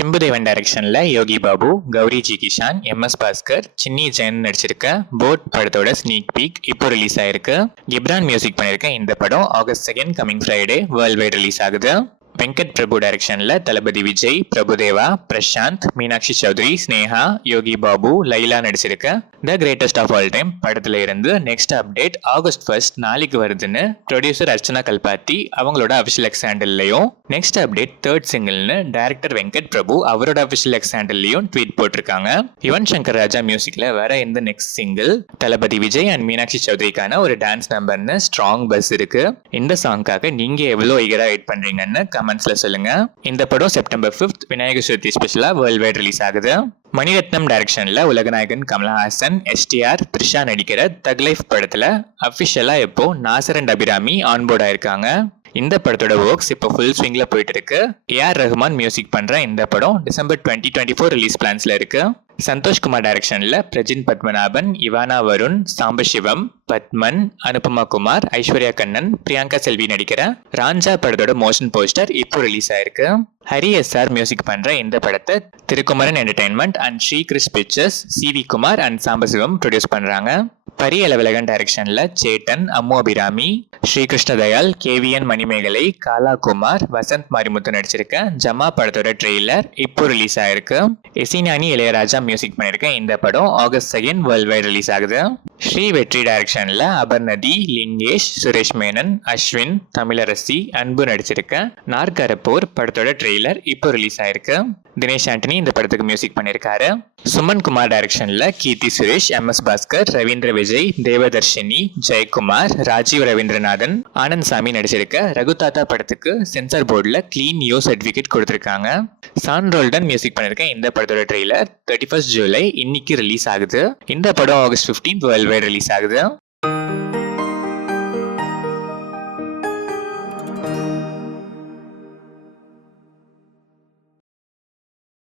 சிம்புதேவன் டைரக்ஷன்ல Yogi Babu, Gowri G Kishan, M S. Bhaskar, Chinni Jayan நடிச்சிருக்க Boat படத்தோட ஸ்னீக் பீக் இப்போ ரிலீஸ் ஆயிருக்கு. கிப்ரான் மியூசிக் பண்ணிருக்க இந்த படம் August 2 coming Friday world wide release ஆகுது. வெங்கட் பிரபு டைரக்ஷன்ல தளபதி விஜய், பிரபுதேவா, பிரசாந்த், மீனாட்சி சௌத்ரி, ஸ்னேகா, யோகி பாபு, லைலா நடிச்சிருக்க The Greatest of All Time படத்துல இருந்து நெக்ஸ்ட் அப்டேட் ஆகஸ்ட் 1 நாளைக்கு வருதுன்னு ப்ரொடியூசர் அர்ச்சனா கல்பாத்தி அவங்களோட அபிஷியல் எக்ஸ் ஹேண்டில்லையும், நெக்ஸ்ட் அப்டேட் தேர்ட் சிங்கிள்னு டைரக்டர் வெங்கட் பிரபு அவரோட அபிஷியல் எக்ஸ் ஹேண்டில்லையும் ட்வீட் போட்டிருக்காங்க. யுவன் சங்கர் ராஜா மியூசிக்ல வர இந்த next single Thalapathy Vijay and Meenakshi சௌத்ரிக்கான ஒரு டான்ஸ் நம்பர்னு ஸ்ட்ராங் பஸ் இருக்கு. இந்த சாங்காக நீங்க எவ்வளவு ஈகரா வெயிட் பண்றீங்கன்னு கமெண்ட்ஸ்ல சொல்லுங்க. இந்த படம் செப்டம்பர் 5 விநாயகர் சதுர்த்தி ஸ்பெஷலா வேர்ல்ட் வைட் ரிலீஸ் ஆகுது. மணிரத்னம் டைரக்ஷன்ல உலகநாயகன் கமலஹாசன், எஸ்டிஆர், த்ரிஷா நடிக்கிற தக் லைஃப் படத்துல அபிஷியலா இப்போ நாசர் அண்ட் அபிராமி ஆன்போர்ட் ஆயிருக்காங்க. இந்த படத்தோட ஒர்க்ஸ் இப்போ ஃபுல் ஸ்விங்ல போயிட்டு இருக்கு. ஏஆர் ரஹ்மான் மியூசிக் பண்ற இந்த படம் டிசம்பர் 2024 ரிலீஸ் பிளான்ஸ்ல இருக்கு. சந்தோஷ் குமார் டைரக்ஷன்ல பிரஜின் பத்மநாபன், இவானா வருண், சாம்பசிவம், பத்மன், அனுபமா குமார், ஐஸ்வர்யா கண்ணன், பிரியங்கா செல்வி நடிக்கிற ராஞ்சா படத்தோட மோஷன் போஸ்டர் இப்போ ரிலீஸ் ஆயிருக்கு. ஹரி எஸ்ஆர் மியூசிக் பண்ற இந்த படத்தை Thirukumaran entertainment and Sri Chris pictures, CV Kumar and Sambasivam produce பண்றாங்க. பரிய அளவிலகன் டைரக்ஷன்ல சேட்டன், அம்மு அபிராமி, ஸ்ரீகிருஷ்ண தயால், கேவிஎன் மணிமேகலை, காலா குமார், வசந்த் மாரிமுத்து நடிச்சிருக்க ஜமா படத்தோட ட்ரெய்லர் இப்போ ரிலீஸ் ஆயிருக்கு. இசைஞானி இளையராஜா மியூசிக் பண்ணிருக்க இந்த படம் ஆகஸ்ட் 2 வேர்ல்ட் வைட் ரிலீஸ் ஆகுது. ஸ்ரீ வெற்றி டைரக்ஷன்ல அபர்நதி, லிங்கேஷ், சுரேஷ் மேனன், அஸ்வின், தமிழரசி, அன்பு நடிச்சிருக்க நார்கரப்போர் படத்தோட ட்ரெய்லர் இப்போ ரிலீஸ் ஆயிருக்கு. தினேஷ் ஆண்டனி இந்த படத்துக்கு மியூசிக் பண்ணிருக்காரு. சுமன் குமார் டைரக்ஷன்ல கீர்த்தி சுரேஷ், எம்.எஸ். பாஸ்கர், ரவீந்திர விஜய், தேவதர்ஷினி, ஜெயக்குமார், ராஜீவ் ரவீந்திரநாதன், ஆனந்த் சாமி நடிச்சிருக்க ரகுதாத்தா படத்துக்கு சென்சார் போர்டுல கிளீன் யூ சர்டிபிகேட் கொடுத்திருக்காங்க. சான் ரோல்டன் மியூசிக் பண்ணிருக்க இந்த படத்தோட ட்ரெய்லர் 31 ஜூலை இன்னைக்கு ரிலீஸ் ஆகுது. இந்த படம் ஆகஸ்ட் 15 வேர்ல்ட் வைட் ரிலீஸ் ஆகுது.